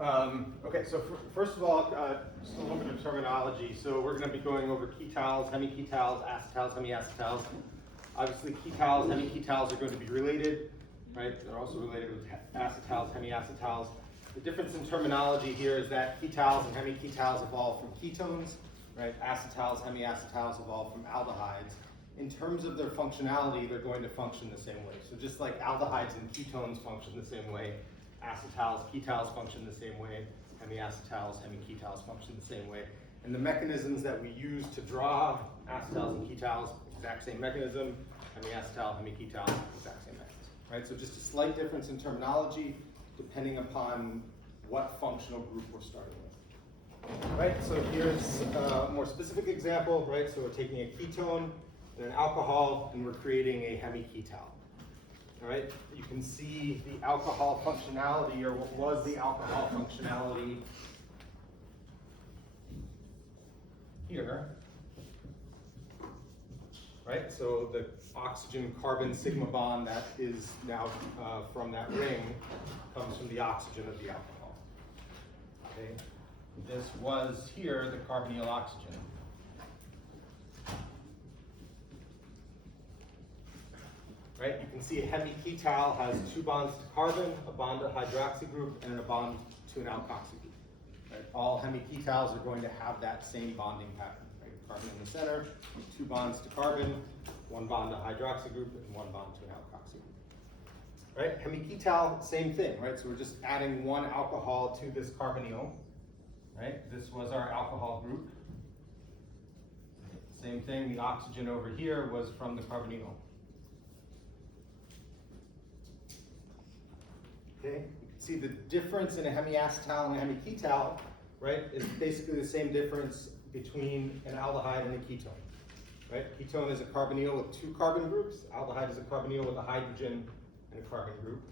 Okay, so first of all, just a little bit of terminology. So we're going to be going over ketals, hemiketals, acetals, hemiacetals. Obviously, ketals, hemiketals are going to be related, right? They're also related with acetals, hemiacetals. The difference in terminology here is that ketals and hemiketals evolve from ketones, right? Acetals, hemiacetals evolve from aldehydes. In terms of their functionality, they're going to function the same way. So just like aldehydes and ketones function the same way, acetals, ketals function the same way, hemiacetals, hemiketals function the same way. And the mechanisms that we use to draw acetals and ketals, exact same mechanism, hemiacetal, hemiketal, exact same mechanism, right? So just a slight difference in terminology depending upon what functional group we're starting with. Right, so here's a more specific example, right? So we're taking a ketone and an alcohol and we're creating a hemiketal. All right, you can see the alcohol functionality, or what was the alcohol functionality here. Right, so the oxygen-carbon sigma bond that is now from that ring comes from the oxygen of the alcohol. Okay, this was here the carbonyl oxygen. Right, you can see a hemiketal has 2 bonds to carbon, a bond to hydroxy group, and a bond to an alkoxy group. Right? All hemiketals are going to have that same bonding pattern. Right? Carbon in the center, 2 bonds to carbon, 1 bond to hydroxy group, and 1 bond to an alkoxy group. Right? Hemiketal, same thing, right? So we're just adding 1 alcohol to this carbonyl. Right? This was our alcohol group. Same thing, the oxygen over here was from the carbonyl. Okay, you can see the difference in a hemiacetal and a hemiketal, right, is basically the same difference between an aldehyde and a ketone. Right? Ketone is a carbonyl with 2 carbon groups. Aldehyde is a carbonyl with a hydrogen and a carbon group.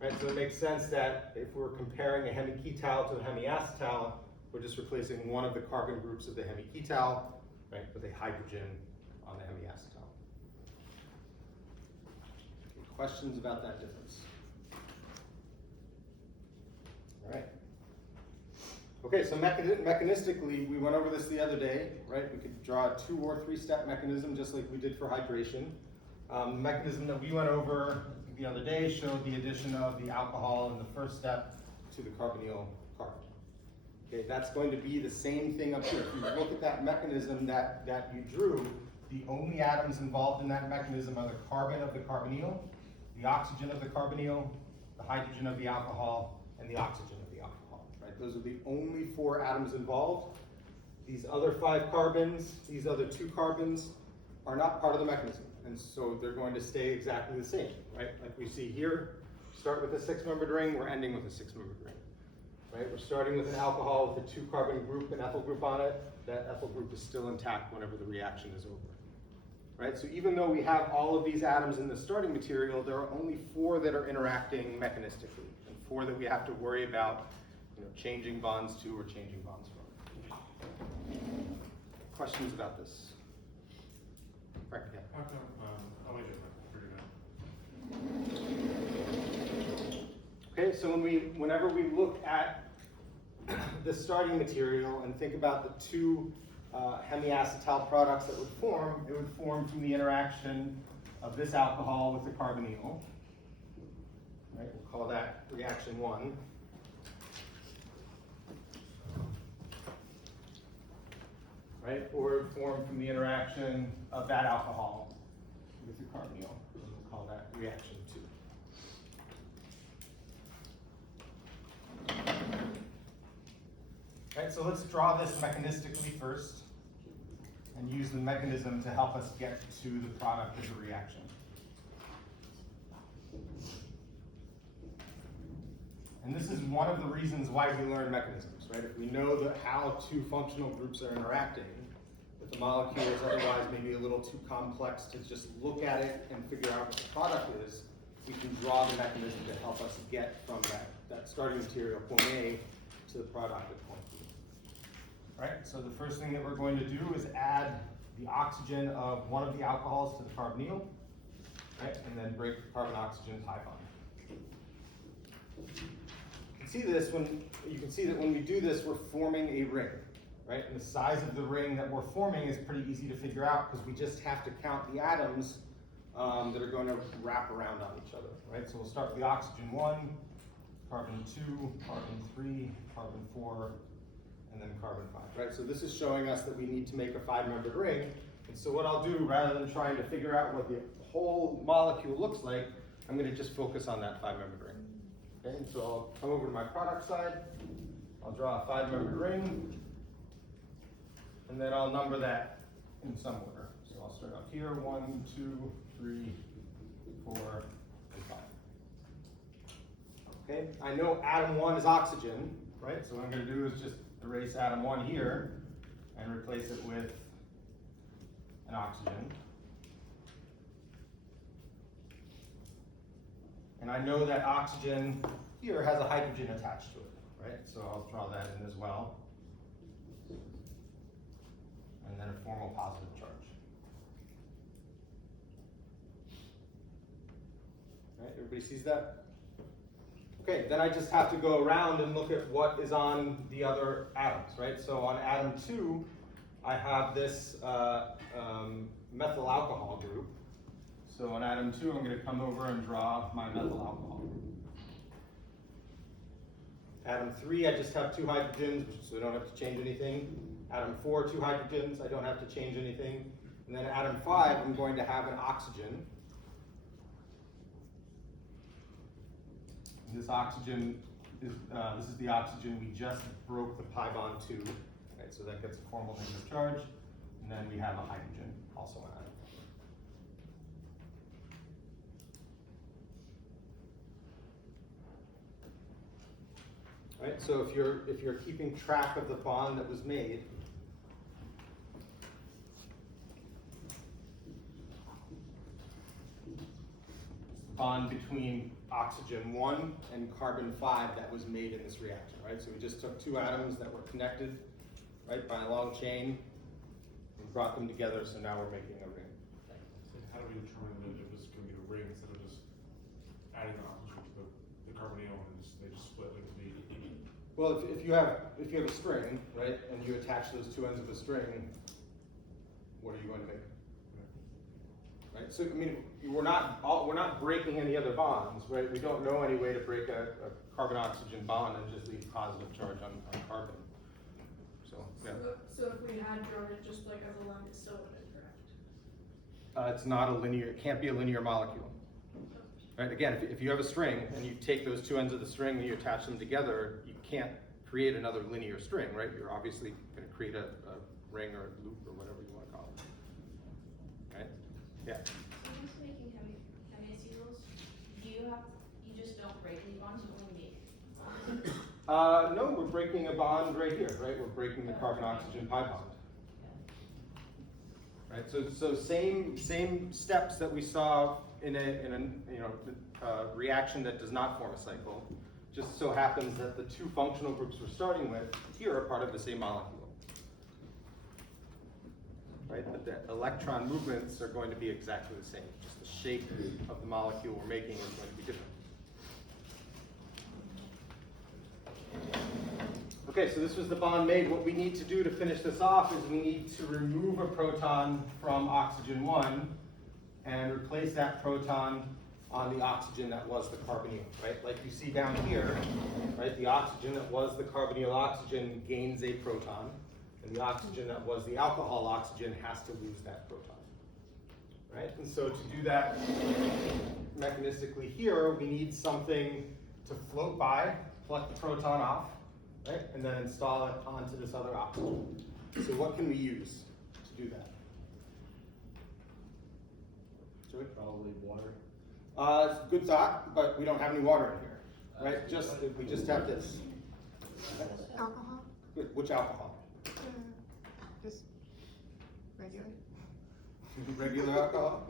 Right? So it makes sense that if we're comparing a hemiketal to a hemiacetal, we're just replacing one of the carbon groups of the hemiketal, right, with a hydrogen on the hemiacetal. Any questions about that difference? All right. Okay, so mechanistically, we went over this the other day, right? We could draw a 2 or 3 step mechanism just like we did for hydration. The mechanism that we went over the other day showed the addition of the alcohol in the first step to the carbonyl carbon. Okay, that's going to be the same thing up here. If you look at that mechanism that you drew, the only atoms involved in that mechanism are the carbon of the carbonyl, the oxygen of the carbonyl, the hydrogen of the alcohol, and the oxygen of the alcohol, right? Those are the only 4 atoms involved. These other 5 carbons, these other 2 carbons are not part of the mechanism. And so they're going to stay exactly the same, right? Like we see here, start with a 6-membered ring, we're ending with a 6-membered ring, right? We're starting with an alcohol with a 2 carbon group, an ethyl group on it. That ethyl group is still intact whenever the reaction is over. Right? So even though we have all of these atoms in the starting material, there are only 4 that are interacting mechanistically, and 4 that we have to worry about, changing bonds to or changing bonds from. Questions about this? Right, yeah. How come, I'll wait a minute. Okay, so whenever we look at the starting material and think about the 2 hemiacetal products that would form, it would form from the interaction of this alcohol with the carbonyl. Right, we'll call that reaction 1. Right, or it would form from the interaction of that alcohol with the carbonyl. We'll call that reaction 2. Right, so let's draw this mechanistically first and use the mechanism to help us get to the product of the reaction. And this is one of the reasons why we learn mechanisms, right? If we know how 2 functional groups are interacting, if the molecule is otherwise maybe a little too complex to just look at it and figure out what the product is, we can draw the mechanism to help us get from that starting material, point A, to the product at point B. Right, so the first thing that we're going to do is add the oxygen of one of the alcohols to the carbonyl, right, and then break the carbon-oxygen tie bond. You can see this when, you can see that when we do this, we're forming a ring, right? And the size of the ring that we're forming is pretty easy to figure out because we just have to count the atoms that are going to wrap around on each other, right? So we'll start with the oxygen 1, carbon 2, carbon 3, carbon 4, and then carbon 5, right? So this is showing us that we need to make a 5-membered ring. And so what I'll do, rather than trying to figure out what the whole molecule looks like, I'm going to just focus on that 5-membered ring. Okay, and so I'll come over to my product side, I'll draw a 5-membered ring, and then I'll number that in some order. So I'll start up here, 1, 2, 3, 4, and 5. Okay, I know atom 1 is oxygen, right? So what I'm going to do is just erase atom 1 here and replace it with an oxygen. And I know that oxygen here has a hydrogen attached to it, right? So I'll draw that in as well. And then a formal positive charge. All right, everybody sees that? Okay, then I just have to go around and look at what is on the other atoms, right? So on atom 2, I have this methyl alcohol group. So on atom 2, I'm going to come over and draw my methyl alcohol group. Atom 3, I just have 2 hydrogens, so I don't have to change anything. Atom 4, 2 hydrogens, I don't have to change anything. And then atom 5, I'm going to have an oxygen. And this oxygen is this is the oxygen we just broke the pi bond to, right? So that gets a formal negative charge. And then we have a hydrogen, also an atom. Right, so if you're keeping track of the bond that was made, the bond between oxygen 1 and carbon 5 that was made in this reaction, right? So we just took 2 atoms that were connected, right, by a long chain, and brought them together, so now we're making a ring. So how do we determine that it was going to be a ring instead of just adding the oxygen to the carbonyl and they just split like the Well, if you have a string, right, and you attach those 2 ends of a string, what are you going to make? Right. So I mean, we're not breaking any other bonds, right? We don't know any way to break a carbon-oxygen bond and just leave positive charge on carbon. So yeah. So if we had drawn it just like as a line, it still would have been correct. It's not a linear. It can't be a linear molecule. Right. Again, if you have a string and you take those 2 ends of the string and you attach them together, you can't create another linear string, right? You're obviously going to create a ring or a loop or whatever you want to call it. Right? Yeah. So when making hemiacetals, you just don't break any bonds, you only make bonds? No, we're breaking a bond right here, right? We're breaking the carbon-oxygen pi bond. Right. So same steps that we saw in a reaction that does not form a cycle. Just so happens that the 2 functional groups we're starting with here are part of the same molecule. Right, but the electron movements are going to be exactly the same. Just the shape of the molecule we're making is going to be different. Okay, so this was the bond made. What we need to do to finish this off is we need to remove a proton from oxygen 1 and replace that proton on the oxygen that was the carbonyl, right? Like you see down here, right? The oxygen that was the carbonyl oxygen gains a proton, and the oxygen that was the alcohol oxygen has to lose that proton, right? And so to do that mechanistically here, we need something to float by, pluck the proton off, right? And then install it onto this other oxygen. So what can we use to do that? Joey? Probably water. It's a good thought, but we don't have any water in here, right? We just have this. Alcohol? Good. Which alcohol? Just regular. Regular alcohol?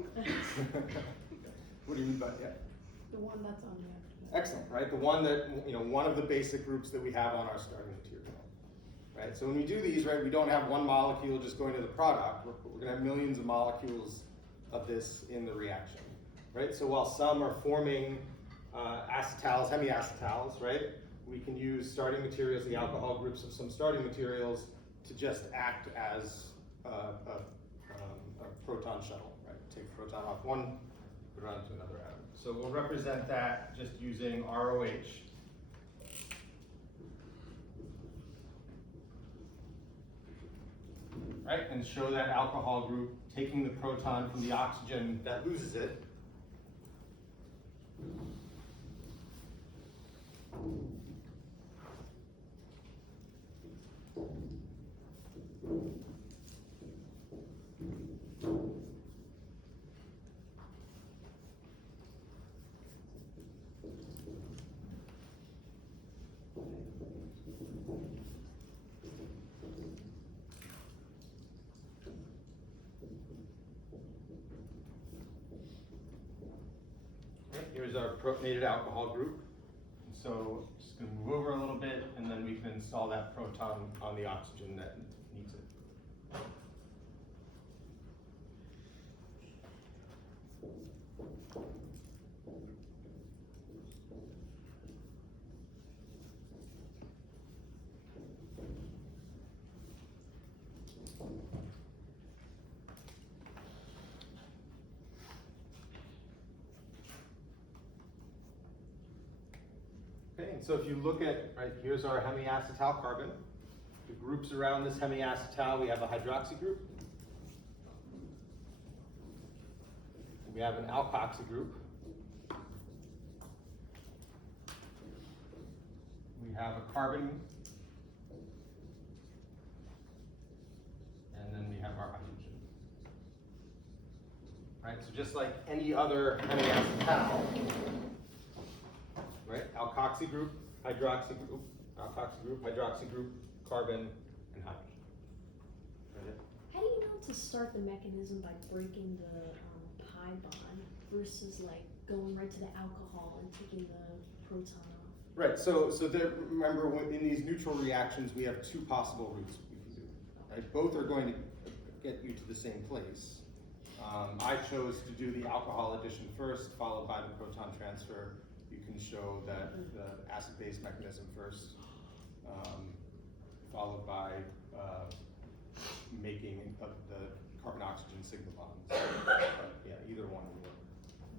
What do you mean by that? The one that's on there. Excellent, right? The one that, one of the basic groups that we have on our starting material, right? So when we do these, right, we don't have one molecule just going to the product. We're going to have millions of molecules of this in the reaction, right? So while some are forming acetals, hemiacetals, right, we can use starting materials, the alcohol groups of some starting materials, to just act as a proton shuttle, right? Take a proton off one, put it onto another atom. So we'll represent that just using ROH. Right, and show that alcohol group taking the proton from the oxygen that loses it. Here's our protonated alcohol group. So just going to move over a little bit, and then we can install that proton on the oxygen that needs it. Okay, and so if you look at, right, here's our hemiacetal carbon. The groups around this hemiacetal, we have a hydroxy group. We have an alkoxy group. We have a carbon. And then we have our hydrogen. Right, so just like any other hemiacetal, right? Alkoxy group, hydroxy group, alkoxy group, hydroxy group, carbon, and hydrogen. Right? How do you know to start the mechanism by breaking the pi bond versus like going right to the alcohol and taking the proton off? Right, so there, remember in these neutral reactions we have two possible routes we can do. Right? Both are going to get you to the same place. I chose to do the alcohol addition first, followed by the proton transfer. You can show that the acid-base mechanism first, followed by making the carbon-oxygen sigma bonds. Yeah, either one will work.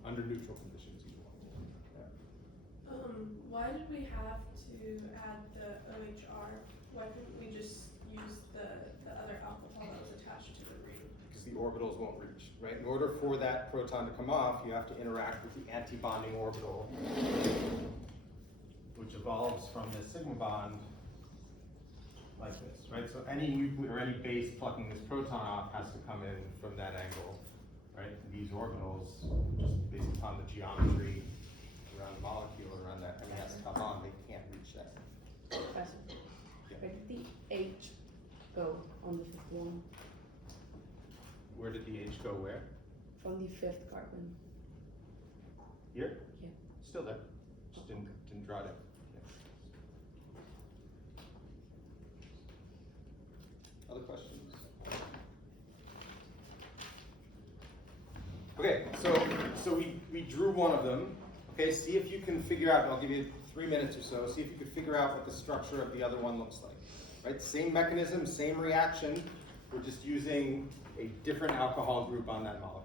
Under neutral conditions, either one will work. Yeah. Why did we have to add the OHR? Why couldn't we just use the other alcohol that was attached to the ring? Because the orbitals won't reach, right? In order for that proton to come off, you have to interact with the anti-bonding orbital, which evolves from this sigma bond like this, right? So any nuclear or any base plucking this proton off has to come in from that angle, right? These orbitals, just based upon the geometry around the molecule, around that hemiacetal bond, they can't reach that. Professor, Yeah. where did the H go on the fifth one? Where did the H go where? From the fifth carbon. Here? Yeah. Still there. Just didn't draw it in. Yeah. Other questions? Okay, so we drew one of them. Okay, see if you can figure out, I'll give you 3 minutes or so, see if you can figure out what the structure of the other one looks like. Right, same mechanism, same reaction, we're just using a different alcohol group on that molecule.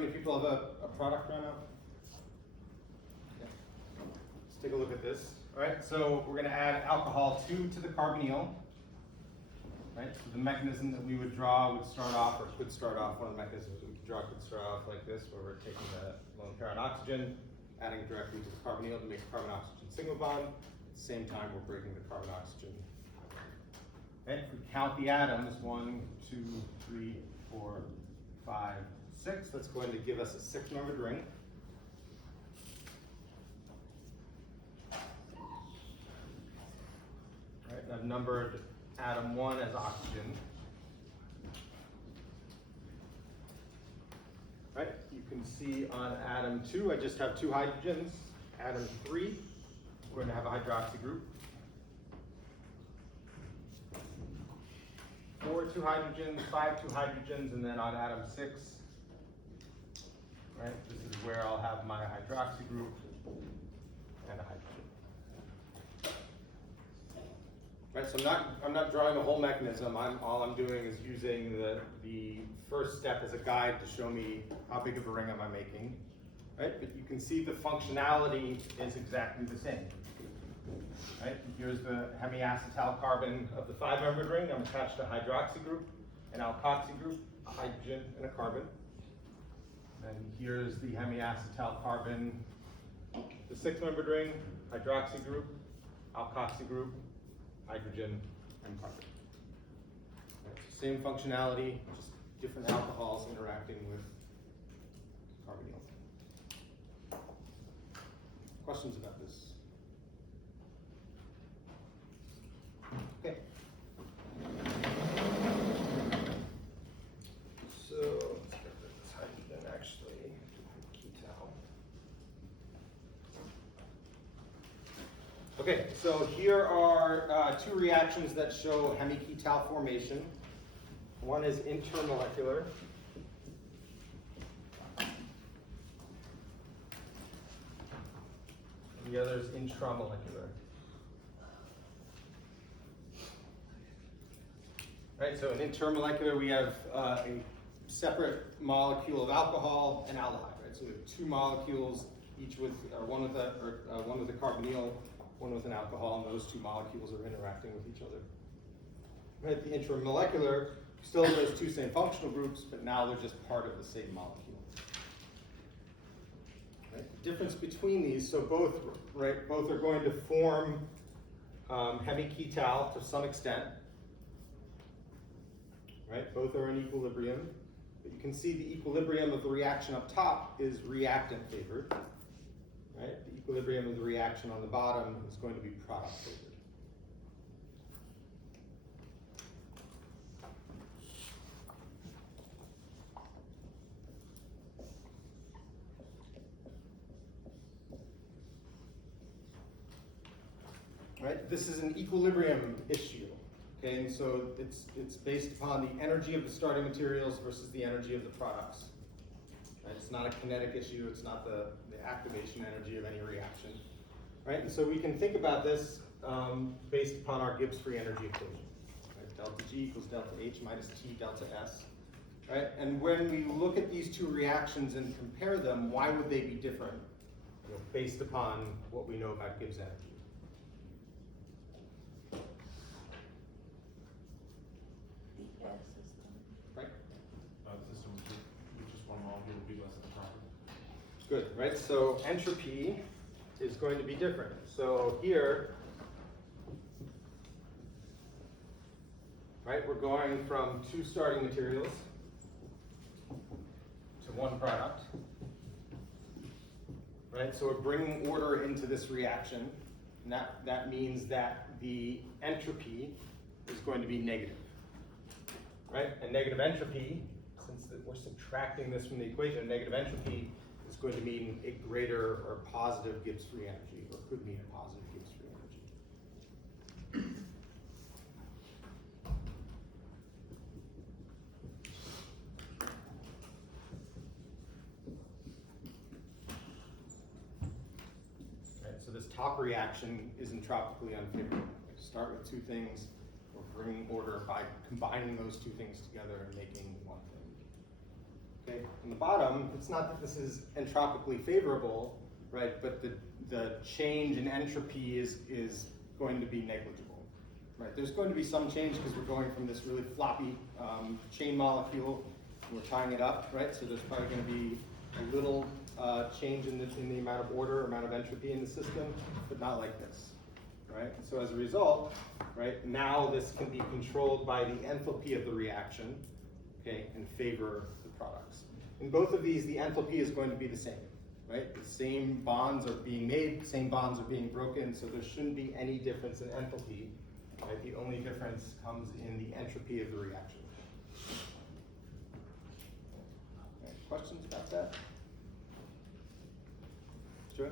many people have a product run out? Yeah. Let's take a look at this. All right, so we're gonna add alcohol 2 to the carbonyl. Right, so the mechanism that we would draw would start off, or could start off, one of the mechanisms we could draw could start off like this, where we're taking the lone pair on oxygen, adding directly to the carbonyl to make a carbon-oxygen sigma bond. At the same time, we're breaking the carbon-oxygen. Okay, if we count the atoms, 1, 2, 3, 4, 5, 6, that's going to give us a 6-membered ring. All right, I've numbered atom 1 as oxygen. Right, you can see on atom 2, I just have 2 hydrogens. Atom 3, we're going to have a hydroxy group. 4, 2 hydrogens, 5, 2 hydrogens, and then on atom 6, right, this is where I'll have my hydroxy group and a hydrogen. Right, so I'm not drawing the whole mechanism. All I'm doing is using the first step as a guide to show me how big of a ring am I making. Right, but you can see the functionality is exactly the same. Right, here's the hemiacetal carbon of the 5-membered ring. I'm attached to a hydroxy group, an alkoxy group, a hydrogen, and a carbon. And here's the hemiacetal carbon, the 6-membered ring, hydroxy group, alkoxy group, hydrogen, and carbon. Right, so same functionality, just different alcohols interacting with carbonyl. Questions about this? Okay. So let's get rid of this hydrogen actually. Ketal. Okay, so here are 2 reactions that show hemiketal formation. One is intermolecular. And the other is intramolecular. Right, so in intermolecular we have a separate molecule of alcohol and aldehyde. Right, so we have 2 molecules, each with one with a carbonyl, one with an alcohol, and those 2 molecules are interacting with each other. Right, the intramolecular still have those 2 same functional groups, but now they're just part of the same molecule. Right, the difference between these, so both are going to form hemiketal to some extent. Right, both are in equilibrium. But you can see the equilibrium of the reaction up top is reactant favored. Right, the equilibrium of the reaction on the bottom is going to be product favored. Right, this is an equilibrium issue. Okay, and so it's based upon the energy of the starting materials versus the energy of the products. Right? It's not a kinetic issue, it's not the activation energy of any reaction. Right, and so we can think about this based upon our Gibbs free energy equation. Right? Delta G equals delta H minus T delta S. Right? And when we look at these 2 reactions and compare them, why would they be different? You know, based upon what we know about Gibbs energy. The system with just one molecule would be less than a carbon. Good, right? So entropy is going to be different. So here, right, we're going from 2 starting materials to 1 product. Right, so we're bringing order into this reaction, and that means that the entropy is going to be negative. Right, and negative entropy, since we're subtracting this from the equation, negative entropy is going to mean a greater or positive Gibbs free energy, or could mean a positive Gibbs free energy. Right, so this top reaction is entropically unfavorable. Start with 2 things. We're bringing order by combining those 2 things together and making 1 thing. Okay, on the bottom, it's not that this is entropically favorable, right? But the change in entropy is going to be negligible, right? There's going to be some change because we're going from this really floppy chain molecule and we're tying it up, right? So there's probably going to be a little change in the amount of order, amount of entropy in the system, but not like this, right? And so as a result, right, now this can be controlled by the enthalpy of the reaction, okay, in favor of the products. In both of these, the enthalpy is going to be the same, right? The same bonds are being made, same bonds are being broken, so there shouldn't be any difference in enthalpy, right? The only difference comes in the entropy of the reaction. Okay, questions about that? Sure.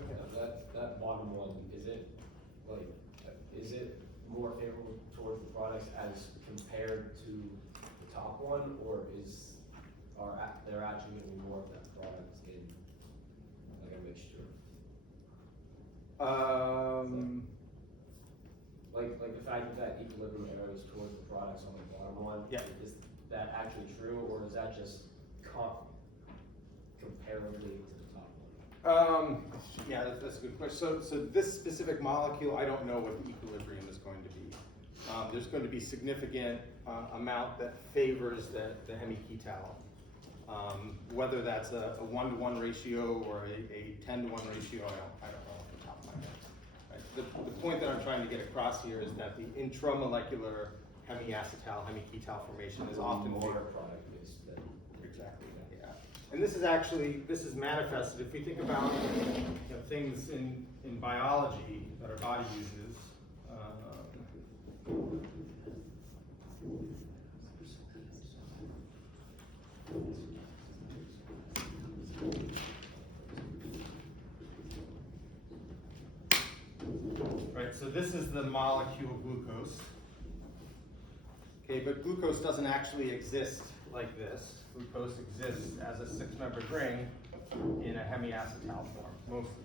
That bottom one, is it more favorable towards the products as compared to the top one, or are there actually gonna be more of that product in like a mixture? Like the fact that equilibrium arrow is towards the products on the bottom one. Yeah. Is that actually true, or is that just comparatively to the top one? Yeah, that's a good question. So this specific molecule, I don't know what the equilibrium is going to be. There's going to be significant amount that favors the hemiketal. Whether that's a 1-to-1 ratio or a 10-to-1 ratio, I don't know off the top of my head. Right? The point that I'm trying to get across here is that the intramolecular hemiacetal, hemiketal formation is often more favored. product is than. Exactly, yeah. And this is manifested, if we think about things in biology that our body uses, right, so this is the molecule glucose. Okay, but glucose doesn't actually exist like this. Glucose exists as a 6-membered ring in a hemiacetal form, mostly.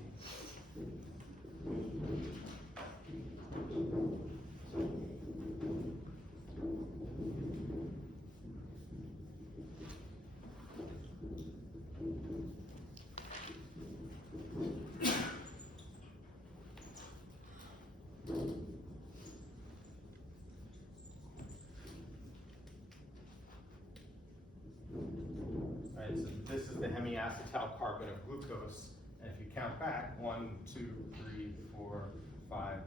Right, so this is the hemiacetal carbon of glucose, and if you count back, 1, 2, 3, 4, 5,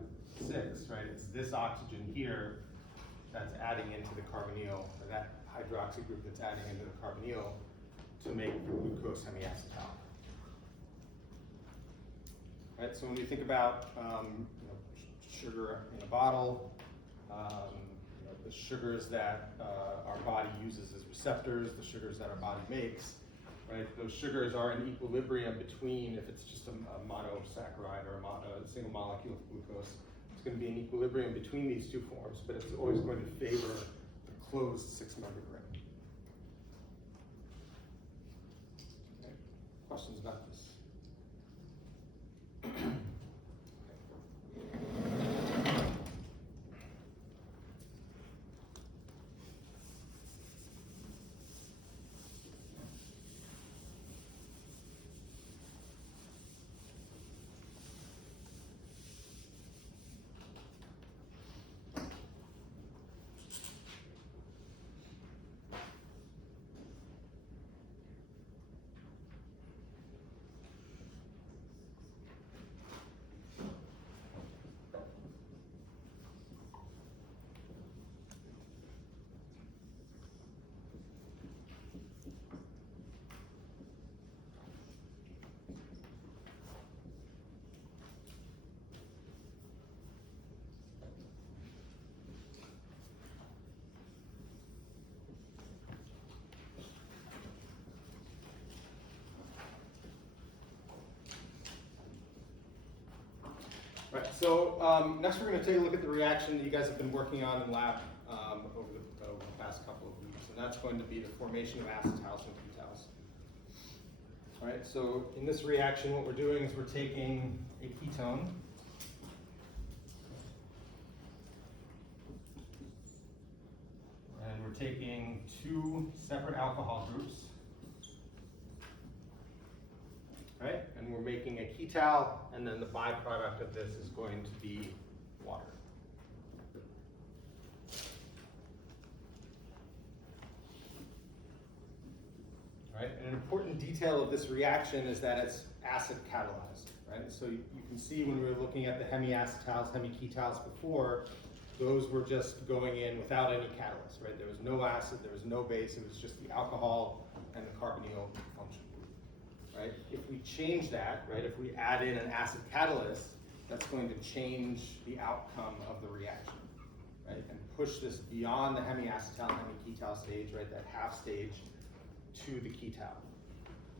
6, right? It's this oxygen here that's adding into the carbonyl, or that hydroxy group that's adding into the carbonyl to make the glucose hemiacetal. Right, so when we think about sugar in a bottle, the sugars that our body uses as receptors, the sugars that our body makes, right? Those sugars are in equilibrium between, if it's just a monosaccharide or a single molecule of glucose, it's going to be in equilibrium between these two forms, but it's always going to favor the closed 6-membered ring. Okay. Questions about this? Right, so next we're going to take a look at the reaction that you guys have been working on in lab over the past couple of weeks, and that's going to be the formation of acetals and ketals. All right, so in this reaction what we're doing is we're taking a ketone, and we're taking 2 separate alcohol groups, ketal, and then the byproduct of this is going to be water. Right? And an important detail of this reaction is that it's acid catalyzed, right? So you can see when we were looking at the hemiacetals, hemiketals before, those were just going in without any catalyst, right? There was no acid, there was no base, it was just the alcohol and the carbonyl function group, right? If we change that, right, if we add in an acid catalyst, that's going to change the outcome of the reaction, right? And push this beyond the hemiacetal, hemiketal stage, right, that half stage, to the ketal,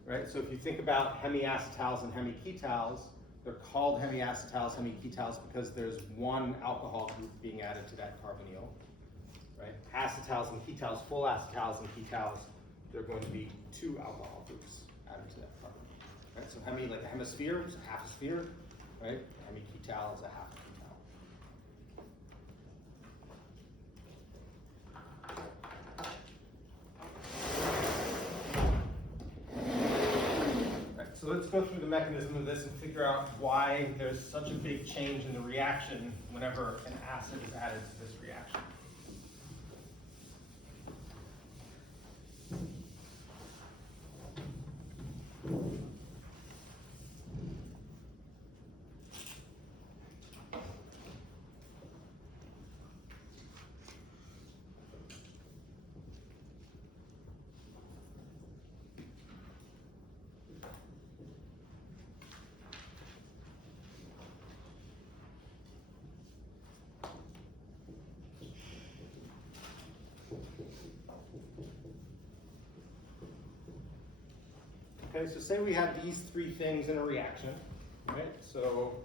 right? So if you think about hemiacetals and hemiketals, they're called hemiacetals, hemiketals because there's one alcohol group being added to that carbonyl, right? Acetals and ketals, full acetals and ketals, they're going to be two alcohol groups added to that carbonyl, right? So hemi, like a hemisphere, is a half a sphere, right? Hemiketal is a half a ketal. So let's go through the mechanism of this and figure out why there's such a big change in the reaction whenever an acid is added to this reaction. Okay, so say we have these three things in a reaction, right? So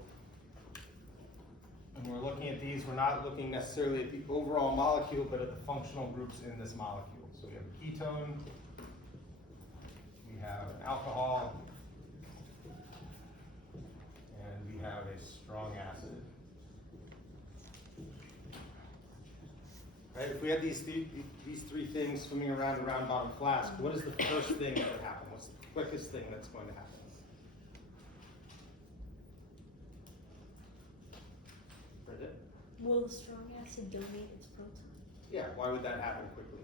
when we're looking at these, we're not looking necessarily at the overall molecule, but at the functional groups in this molecule. So we have a ketone, we have an alcohol, and we have a strong acid. Right? If we had these three things swimming around a round bottom flask, what is the first thing that would happen? What's the quickest thing that's going to happen? Bridget? Will the strong acid donate its proton? Yeah, why would that happen quickly?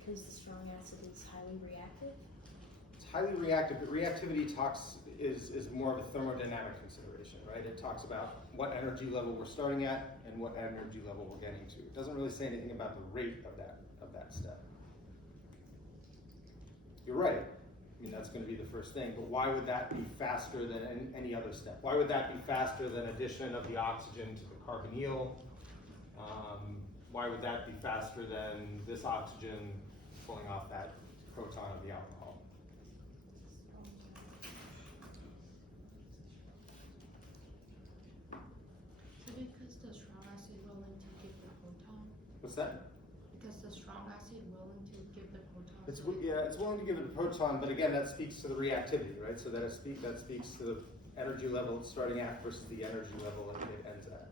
Because the strong acid is highly reactive? It's highly reactive, but reactivity is more of a thermodynamic consideration, right? It talks about what energy level we're starting at and what energy level we're getting to. It doesn't really say anything about the rate of that step. You're right. I mean, that's going to be the first thing, but why would that be faster than any other step? Why would that be faster than addition of the oxygen to the carbonyl? Why would that be faster than this oxygen pulling off that proton of the alcohol? Because the strong acid willing to give the proton. What's that? Because the strong acid willing to give the proton. It's willing to give it a proton, but again, that speaks to the reactivity, right? So that speaks to the energy level it's starting at versus the energy level that it ends at,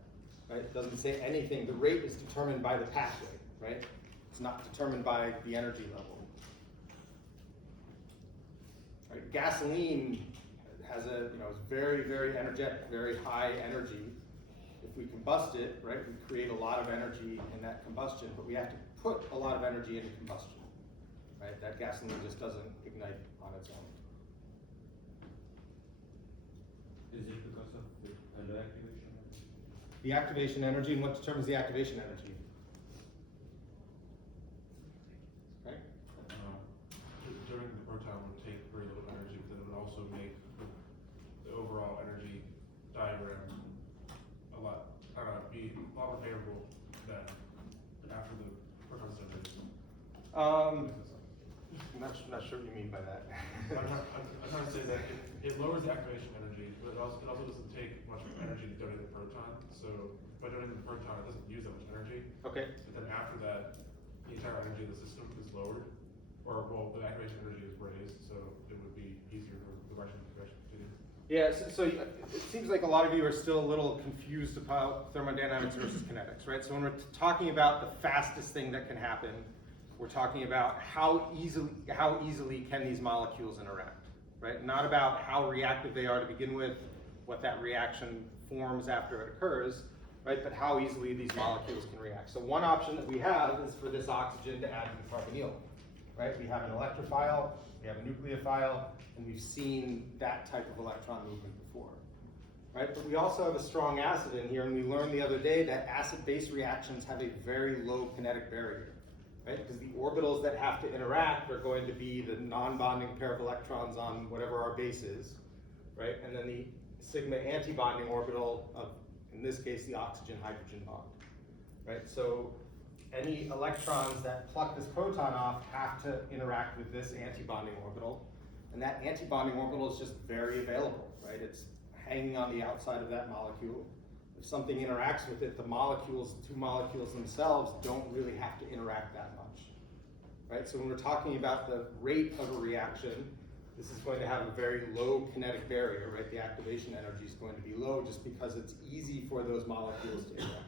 right? It doesn't say anything. The rate is determined by the pathway, right? It's not determined by the energy level. Right? Gasoline has is very, very energetic, very high energy. If we combust it, right, we create a lot of energy in that combustion, but we have to put a lot of energy into combustion, right? That gasoline just doesn't ignite on its own. Is it because of the activation? The activation energy, and what determines the activation energy? Right? During the proton would take very little energy, but then it would also make the overall energy diagram be a lot more favorable than after the proton's generated. I'm not sure what you mean by that. I'm trying to say that it lowers the activation energy, but it also doesn't take much energy to donate the proton. So by donating the proton, it doesn't use that much energy. Okay. But then after that, the entire energy of the system is lowered, or well, the activation energy is raised, so it would be easier for the Russian to do. Yeah, so it seems like a lot of you are still a little confused about thermodynamics versus kinetics, right? So when we're talking about the fastest thing that can happen, we're talking about how easily can these molecules interact, right? Not about how reactive they are to begin with, what that reaction forms after it occurs, right? But how easily these molecules can react. So one option that we have is for this oxygen to add to the carbonyl, right? We have an electrophile, we have a nucleophile, and we've seen that type of electron movement before, right? But we also have a strong acid in here, and we learned the other day that acid-base reactions have a very low kinetic barrier, right? Because the orbitals that have to interact are going to be the non-bonding pair of electrons on whatever our base is, right? And then the sigma antibonding orbital of, in this case, the oxygen-hydrogen bond, right? So any electrons that pluck this proton off have to interact with this antibonding orbital, and that antibonding orbital is just very available, right? It's hanging on the outside of that molecule. If something interacts with it, the molecules, the two molecules themselves, don't really have to interact that much, right? So when we're talking about the rate of a reaction, this is going to have a very low kinetic barrier, right? The activation energy is going to be low just because it's easy for those molecules to interact.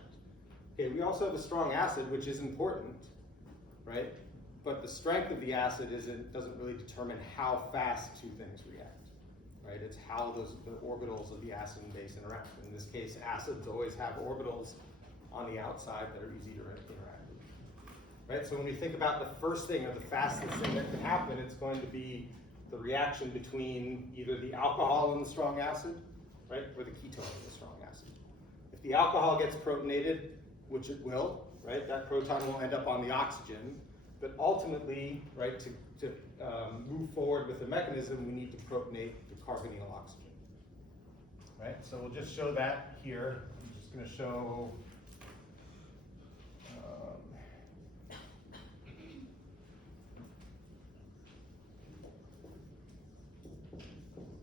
Okay, we also have a strong acid, which is important, right? But the strength of the acid doesn't really determine how fast two things react, right? It's how the orbitals of the acid and base interact. In this case, acids always have orbitals on the outside that are easy to interact with, right? So when we think about the first thing or the fastest thing that can happen, it's going to be the reaction between either the alcohol and the strong acid, right, or the ketone and the strong acid. If the alcohol gets protonated, which it will, right, that proton will end up on the oxygen, but ultimately, right, to move forward with the mechanism, we need to protonate the carbonyl oxygen, right? So we'll just show that here. I'm just going to show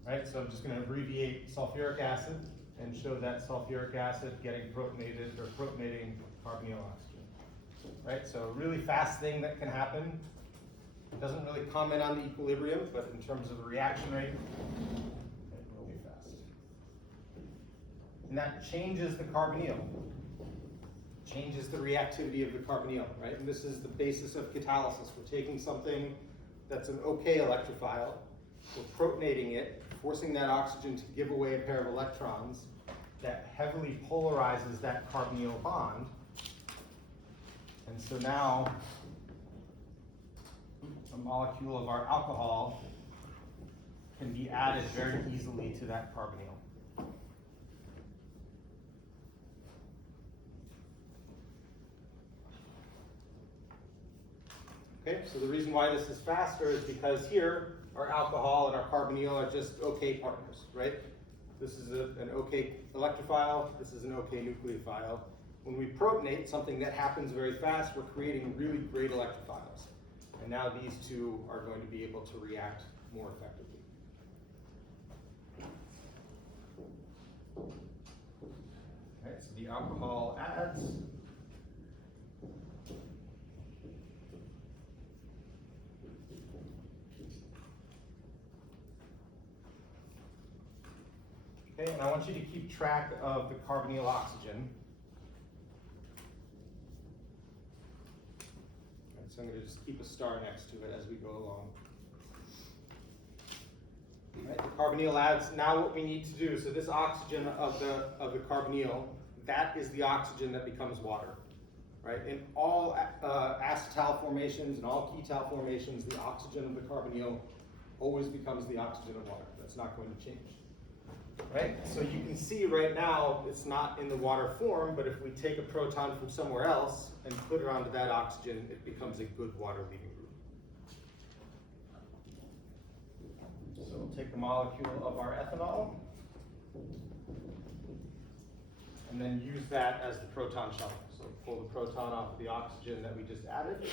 right, so I'm just going to abbreviate sulfuric acid and show that sulfuric acid getting protonated or protonating carbonyl oxygen. Right, so a really fast thing that can happen. It doesn't really comment on the equilibrium, but in terms of the reaction rate, it will be fast. And that changes the carbonyl, changes the reactivity of the carbonyl, right? And this is the basis of catalysis. We're taking something that's an okay electrophile, we're protonating it, forcing that oxygen to give away a pair of electrons that heavily polarizes that carbonyl bond. And so now, a molecule of our alcohol can be added very easily to that carbonyl. Okay, so the reason why this is faster is because here, our alcohol and our carbonyl are just okay partners, right? This is an okay electrophile, this is an okay nucleophile. When we protonate, something that happens very fast, we're creating really great electrophiles. And now these two are going to be able to react more effectively. Okay, so the alcohol adds. Okay, and I want you to keep track of the carbonyl oxygen. And so I'm going to just keep a star next to it as we go along. Right, the carbonyl adds, now what we need to do, so this oxygen of the carbonyl, that is the oxygen that becomes water. Right? In all acetal formations and all ketal formations, the oxygen of the carbonyl always becomes the oxygen of water. That's not going to change. Right? So you can see right now it's not in the water form, but if we take a proton from somewhere else and put it onto that oxygen, it becomes a good water-leaving group. So we'll take the molecule of our ethanol and then use that as the proton shuttle. So pull the proton off of the oxygen that we just added.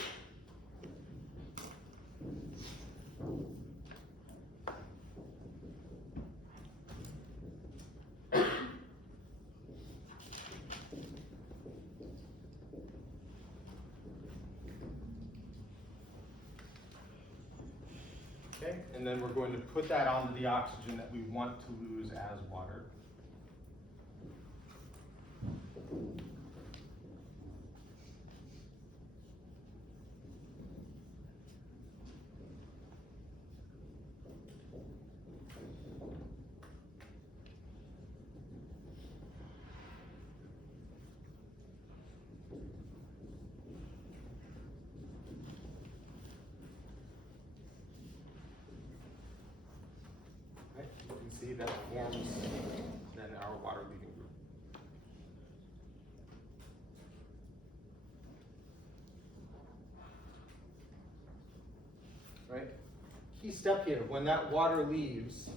Okay, and then we're going to put that onto the oxygen that we want to lose as water. see that forms then our water leaving group. Right? Key step here, when that water leaves,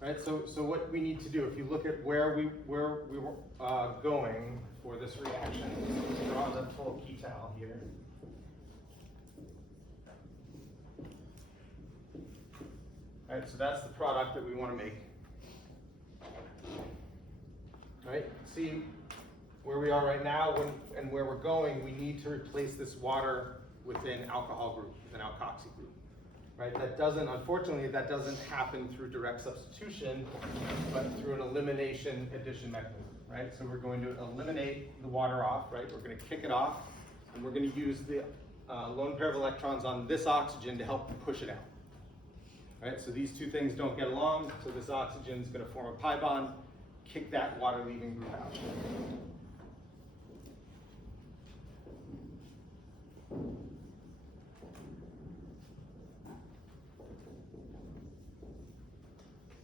right? So what we need to do, if you look at where we were going for this reaction, let's draw the full ketal here. Right, so that's the product that we want to make. Right, see where we are right now and where we're going, we need to replace this water with an alcohol group, with an alkoxy group. Right, unfortunately, that doesn't happen through direct substitution, but through an elimination addition mechanism. Right, so we're going to eliminate the water off, right? We're going to kick it off, and we're going to use the lone pair of electrons on this oxygen to help push it out. Right, so these two things don't get along, so this oxygen is going to form a pi bond, kick that water leaving group out.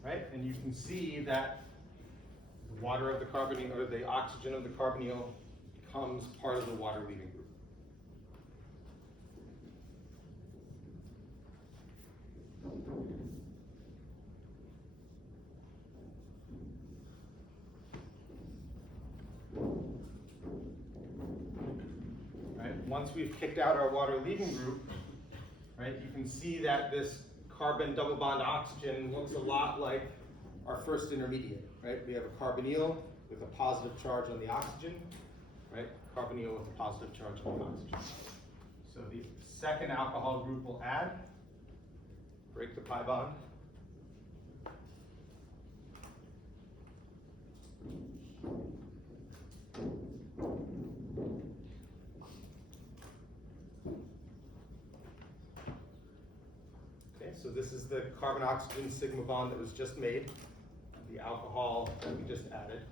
Right, and you can see that the water of the carbonyl, or the oxygen of the carbonyl, becomes part of the water leaving group. Right, once we've kicked out our water leaving group, right, you can see that this carbon double bond oxygen looks a lot like our first intermediate, right? We have a carbonyl with a positive charge on the oxygen, right? Carbonyl with a positive charge on the oxygen. So the second alcohol group will add, break the pi bond. Okay, so this is the carbon-oxygen sigma bond that was just made, the alcohol that we just added.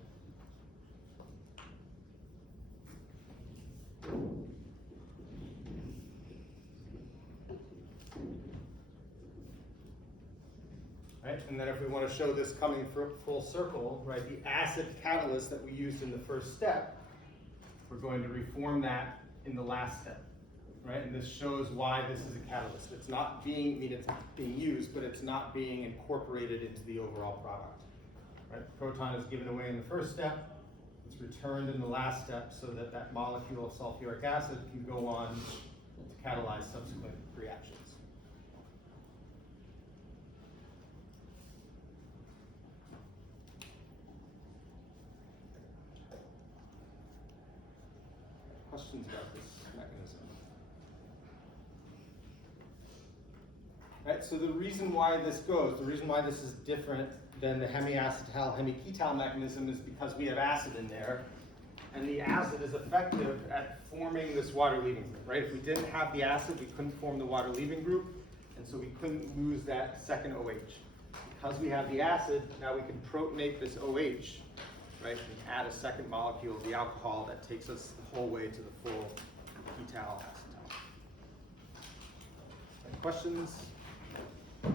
Right, and then if we want to show this coming full circle, right, the acid catalyst that we used in the first step, we're going to reform that in the last step, right? And this shows why this is a catalyst. It's not being, it's being used, but it's not being incorporated into the overall product. Right, the proton is given away in the first step, it's returned in the last step so that that molecule of sulfuric acid can go on to catalyze subsequent reactions. Questions about this mechanism? Right, so the reason why this goes, the reason why this is different than the hemiacetal hemiketal mechanism is because we have acid in there, and the acid is effective at forming this water leaving group, right? If we didn't have the acid, we couldn't form the water leaving group, and so we couldn't lose that second OH. Because we have the acid, now we can protonate this OH, right, and add a second molecule of the alcohol that takes us the whole way to the full ketal acetal. Any questions?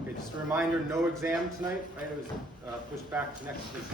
Okay, just a reminder, no exam tonight, right? It was pushed back to next week.